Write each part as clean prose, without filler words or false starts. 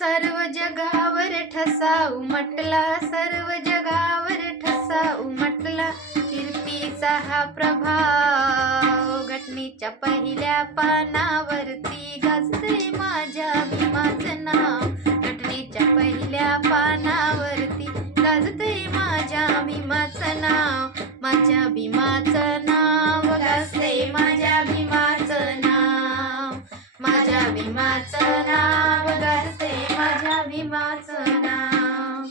सर्व जगावर ठसा उमटला, सर्व जगावर ठसा उमटला, कीर्तीचा हा प्रभाव. घटनेच्या पहिल्या पानावरती गाजते माझ्या भीमाचं नाव. घटनेच्या पहिल्या पानावरती गाजते माझ्या भीमाचं नाव. माझ्या भीमाचं नाव गाजते, माझ्या भीमाचं नाव. माझ्या भीमाचं नाव गाजते, माझ्या भीमाचं नाव.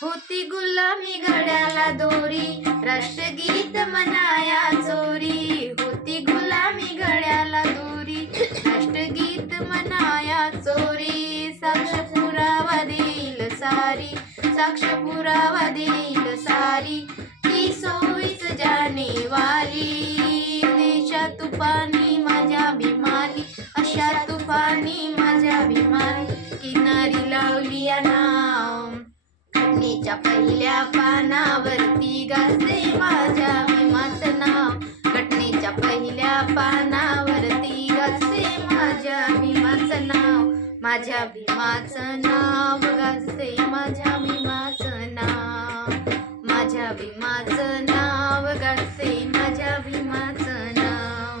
होती गुलामी घड्याला दोरी, राष्ट्रगीत म्हणाया चोरी. होती गुलामी घड्याला दोरी, राष्ट्रगीत म्हणाया चोरी. साक्ष पुरावा देईल सारी, साक्ष पुरावा देईल सारी. ती 26 जानेवारी देशा तुफानी माझ्या भीमानी, अशा तुफानी माझ्या भीमानी किनारी लावली या नाव. घटनेच्या पहिल्या पानावरती गाजते माझ्या भीमाचं नाव. घटनेच्या पहिल्या पानावरती गाजते माझ्या भीमाचं नाव. माझ्या भीमाचं नाव गाजते, माझ्या भीमाचं नाव. माझ्या भीमाचं नाव गाजते, माझ्या भीमाचं नाव.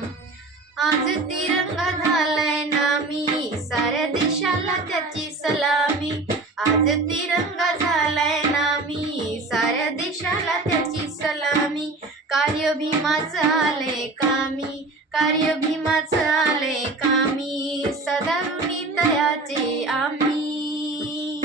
आज तिरंगा झालाय नामी, साऱ्या देशाला त्याची सलामी. आज तिरंगा झालाय नामी, साऱ्या देशाला त्याची सलामी. कार्य भीमाचं आले कामी, कार्य भीमाचं आले कामी. सदा ऋणी तयाचे आम्ही.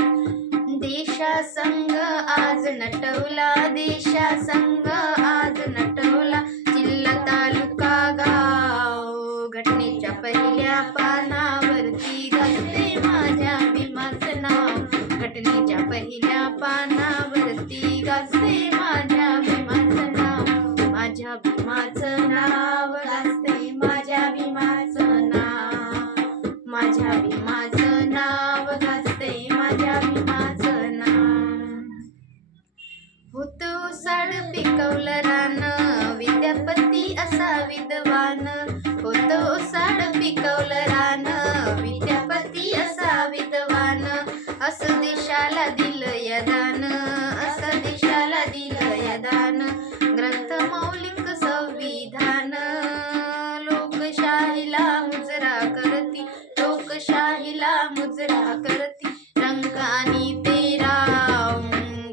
देशासंग आज नटवला, देशासंग आज नटवला, जिल्हा तालुका गाव. घटनेच्या पहिल्या पानावरती गाजते माझ्या भीमाचं नाव. घटनेच्या पहिल्या पानावरती गाजते माझ्या भीमाचं नाव. माझ्या भीमाचं नाव गाजते, माझ्या भीमाचं नाव. माझ्या भीमाचं नाव गाजते, माझ्या भीमाचं नाव. होतो साड पिकवलं रान, विद्यापती असा विद्वान. होतो साड पिकवलं रान, विद्यापती असा विद्वान. असं देशाला दिलं यदान, असं देशाला दिलं यदान. ग्रंथ मौलिक संविधान, लोकशाहीला मुजरा करती, लोकशाहीला मुजरा करती. रंग आणि तेरा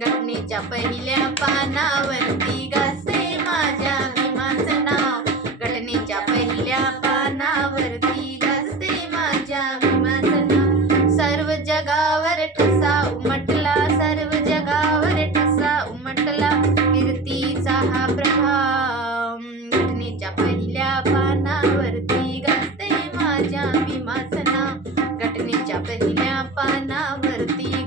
घटनेच्या पहिल्या पानावरती गाजते माझ्या भीमाचं नाव. घटनेच्या पहिल्या पानावरती गाजते माझ्या भीमाचं नाव. सर्व जगावर ठसा उमटला, सर्व जगावर ठसा उमटला, कीर्तीचा हा प्रभाव. घटनेच्या पहिल्या पानावरती गाजते माझ्या भीमाचं नाव. घटनेच्या पहिल्या पानावरती